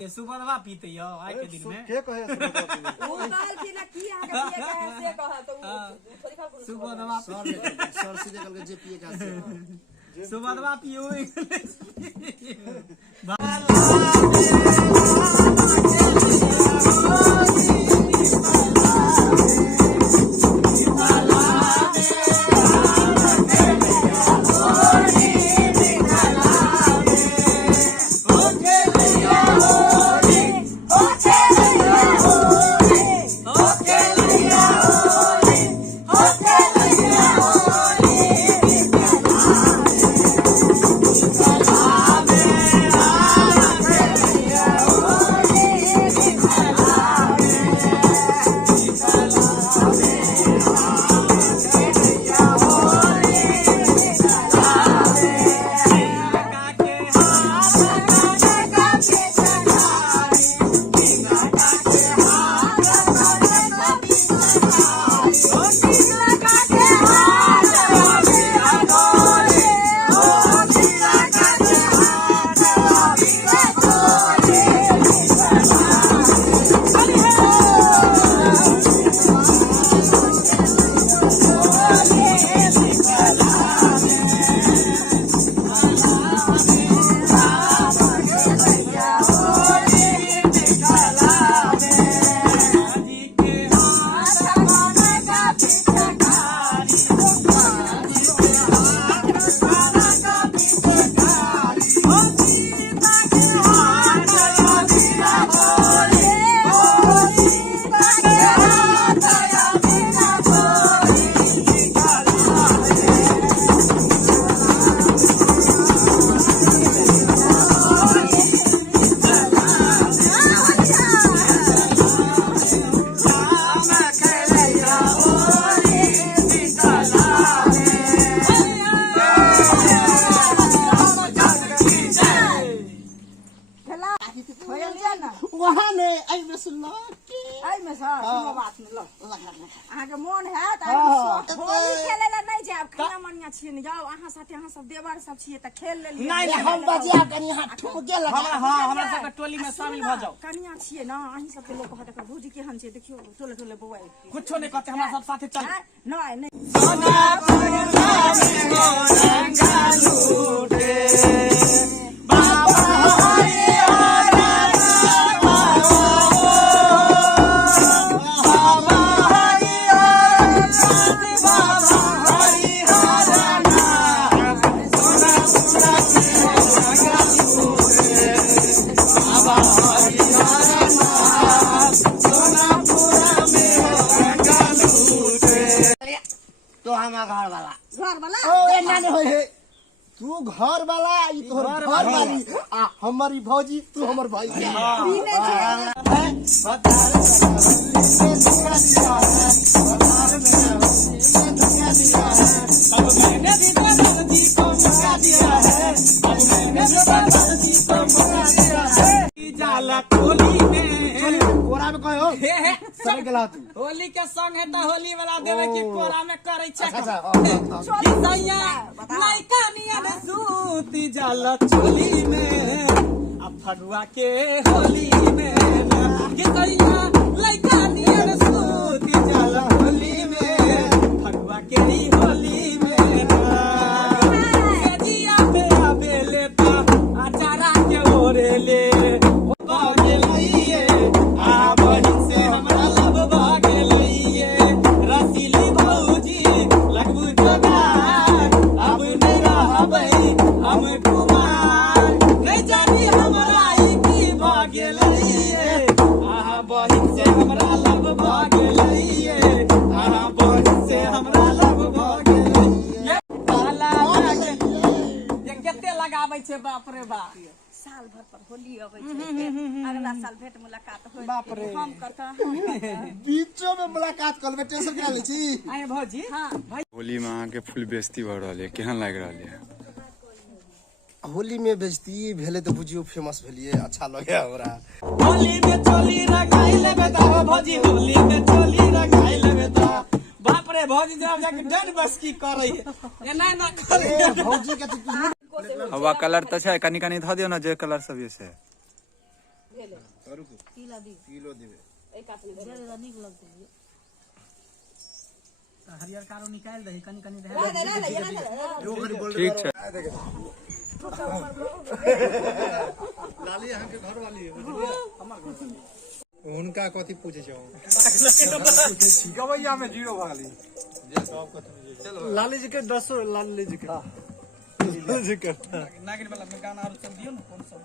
सुबह पीते हो आज के दिन में के कहे सुबह सर सीधे करके जे पिए का सुबह पियो मन है होली खेले ला नहीं जाब खाना मनिया छिए नहीं जाओ अहाँ साथे अहाँ सब देवर सब छिए त खेल ले नहीं हम बजिया कनी हाथ ठोके लगा हां हमरा सब के टोली में शामिल भ जाओ कनिया छिए ना अहीं सब के लोग कहत के भौजी केहन छै देखियो टोले टोले बौआ कुछो नहीं कहते हमरा सब साथे चल नहीं सोना पगला में गोरंगा लूटे बाबा घर वाला ओ एना नहीं होय है तू घर वाला ई तोहर घर वाली आ हमारी भौजी तू हमर भाई जाला टोली में कोरा में कहो सर गेला तू होली के संग है तो होली वाला देवे की कोरा में करे छै अच्छा सैया लइका नियन सूती जाला चोली में अब फगुआ के होली में कि सैया लइका नियन सूती जाला होली में फगुआ के होली में जिया पे आबेले ता आचारा के ओरे ले बाप रे बाप साल भर पर होली आवे छै अगला साल भेंट मुलाकात होय बाप रे हम करता बीचो में मुलाकात कर टेंशन करा लै छी आए भौजी हां होली में अहाँ के फुल बेइज्जती भ रहल है केहन लाग रहल है होली में बेइज्जती भेले तो बुझियो फेमस भेलिए अच्छा लगे हमरा होली में चोली रंगाई लेबे त भौजी होली में चोली रंगाई लेबे त बाप रे भौजी जब जाके डर बस की करे एना ना करे भौजी के हवा कलर तो छै कनी कनी ध दियो ना जे कलर सब ये से किलो देवे हरियर कारो निकाल दही कनी कनी रह ठीक छै लाली यहाँ के घर वाली है उनका कथी पूछे छौ गवैया में 0 भाली लाली जी के 10 लाली जी के नागिन वाला में गाना और सब दियो ना कौन सा